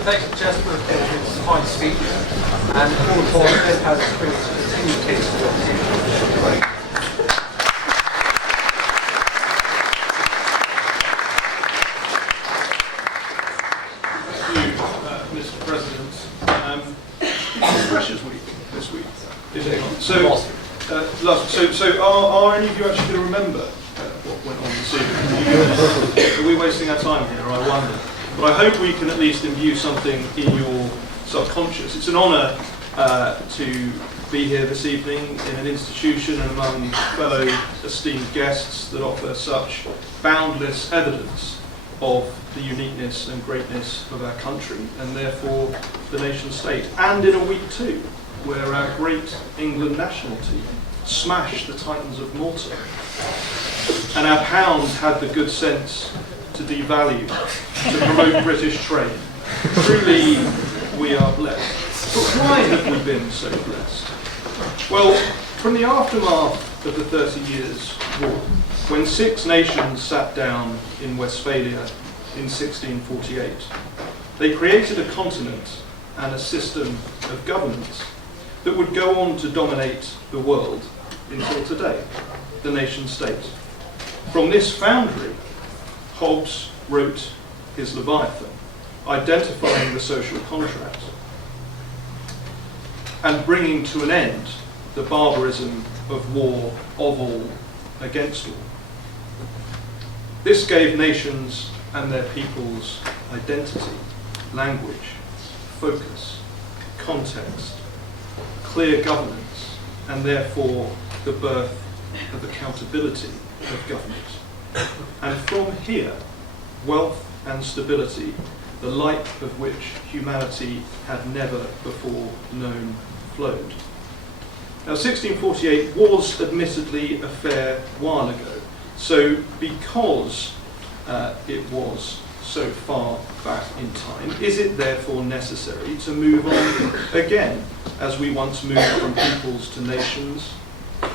thank the gentleman for his fine speech, and all the board has experienced a continued case for the opposition. Mr. President. It's Freshers' Week this week, is it? So are any of you actually going to remember what went on this evening? Are we wasting our time here, I wonder? But I hope we can at least imbue something in your subconscious. It's an honour to be here this evening in an institution and among fellow esteemed guests that offer such boundless evidence of the uniqueness and greatness of our country, and therefore the nation state, and in a week too, where our great England national team smashed the Titans of Malta, and our pound had the good sense to devalue, to promote British trade. Truly, we are blessed. But why have we been so blessed? Well, from the aftermath of the 30 Years' War, when 6 nations sat down in Westphalia in 1648, they created a continent and a system of governance that would go on to dominate the world until today, the nation state. From this foundry, Hobbes wrote his Leviathan, identifying the social contract and bringing to an end the barbarism of war of all against all. This gave nations and their peoples identity, language, focus, context, clear governance, and therefore the birth of accountability of government. And from here, wealth and stability, the like of which humanity had never before known, flowed. Now, 1648 was admittedly a fair while ago. So because it was so far back in time, is it therefore necessary to move on again, as we once moved from peoples to nations?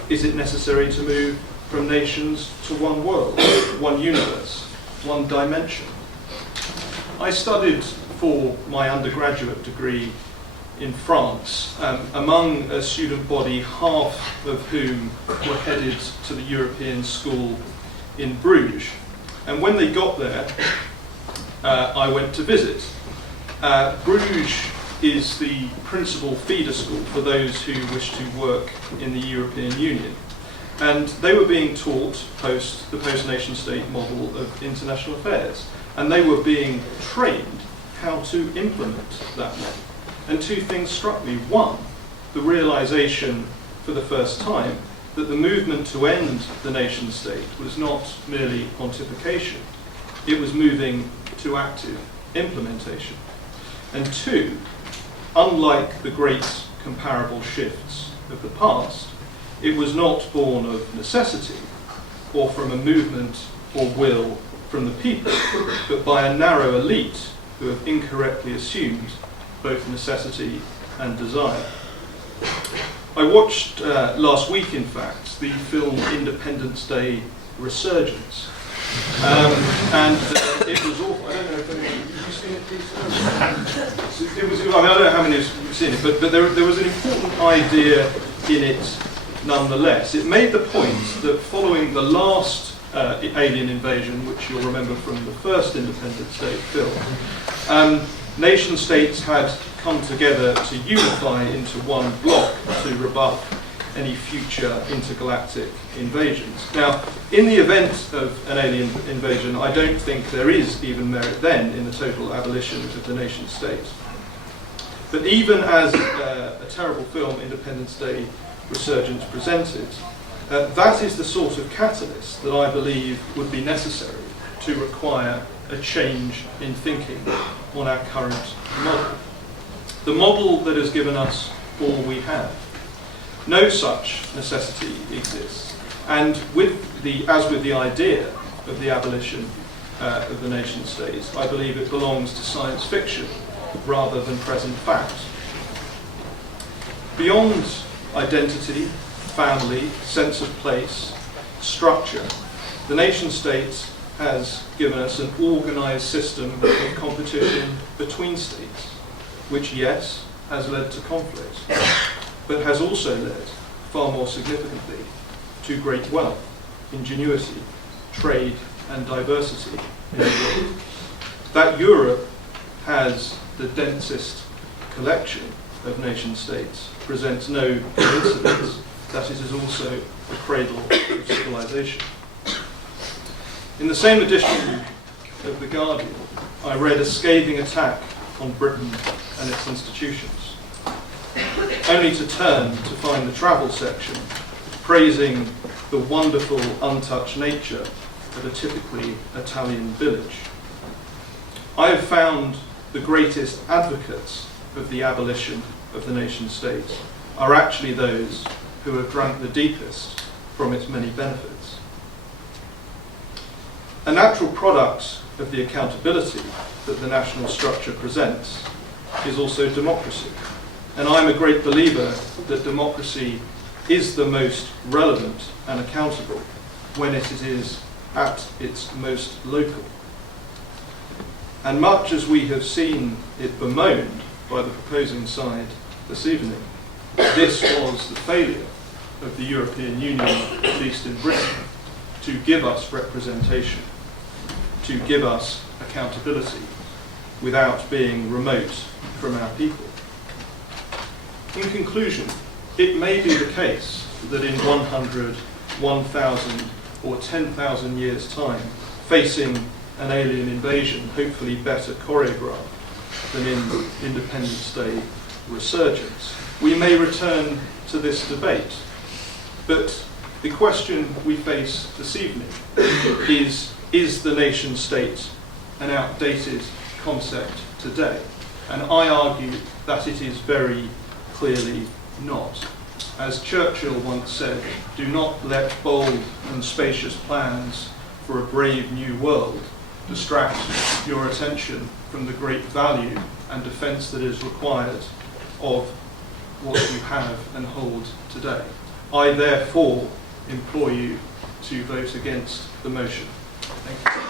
Is it necessary to move from nations to one world, one universe, one dimension? I studied for my undergraduate degree in France, among a student body, half of whom were headed to the European school in Bruges. And when they got there, I went to visit. Bruges is the principal feeder school for those who wish to work in the European Union. And they were being taught the post-nation state model of international affairs. And they were being trained how to implement that model. And 2 things struck me. One, the realization for the first time that the movement to end the nation state was not merely pontification, it was moving to active implementation. And 2, unlike the great comparable shifts of the past, it was not born of necessity or from a movement or will from the people, but by a narrow elite who have incorrectly assumed both necessity and desire. I watched last week, in fact, the film Independence Day Resurgence, and it was awful. I don't know if you've seen it, Peter? It was. I don't know how many of you have seen it, but there was an important idea in it nonetheless. It made the point that following the last alien invasion, which you'll remember from the first Independence Day film, nation states had come together to unify into one bloc to rebuff any future intergalactic invasions. Now, in the event of an alien invasion, I don't think there is even merit then in the total abolition of the nation state. But even as a terrible film, Independence Day Resurgence, presented, that is the sort of catalyst that I believe would be necessary to require a change in thinking on our current model. The model that has given us all we have. No such necessity exists. And as with the idea of the abolition of the nation state, I believe it belongs to science fiction rather than present fact. Beyond identity, family, sense of place, structure, the nation state has given us an organised system of competition between states, which, yes, has led to conflict, but has also led, far more significantly, to great wealth, ingenuity, trade and diversity in the world. That Europe has the densest collection of nation states presents no coincidence that it is also the cradle of civilization. In the same edition of The Guardian, I read a scathing attack on Britain and its institutions, only to turn to find the travel section praising the wonderful untouched nature of a typically Italian village. I have found the greatest advocates of the abolition of the nation state are actually those who have drunk the deepest from its many benefits. A natural product of the accountability that the national structure presents is also democracy. And I'm a great believer that democracy is the most relevant and accountable when it is at its most local. And much as we have seen it bemoaned by the proposing side this evening, this was the failure of the European Union, at least in Britain, to give us representation, to give us accountability without being remote from our people. In conclusion, it may be the case that in 100, 1,000 or 10,000 years' time, facing an alien invasion, hopefully better choreographed than in Independence Day resurgence, we may return to this debate. But the question we face this evening is the nation state an outdated concept today? And I argue that it is very clearly not. As Churchill once said, do not let bold and spacious plans for a brave new world distract your attention from the great value and defence that is required of what you have and hold today. I therefore implore you to vote against the motion. Thank you.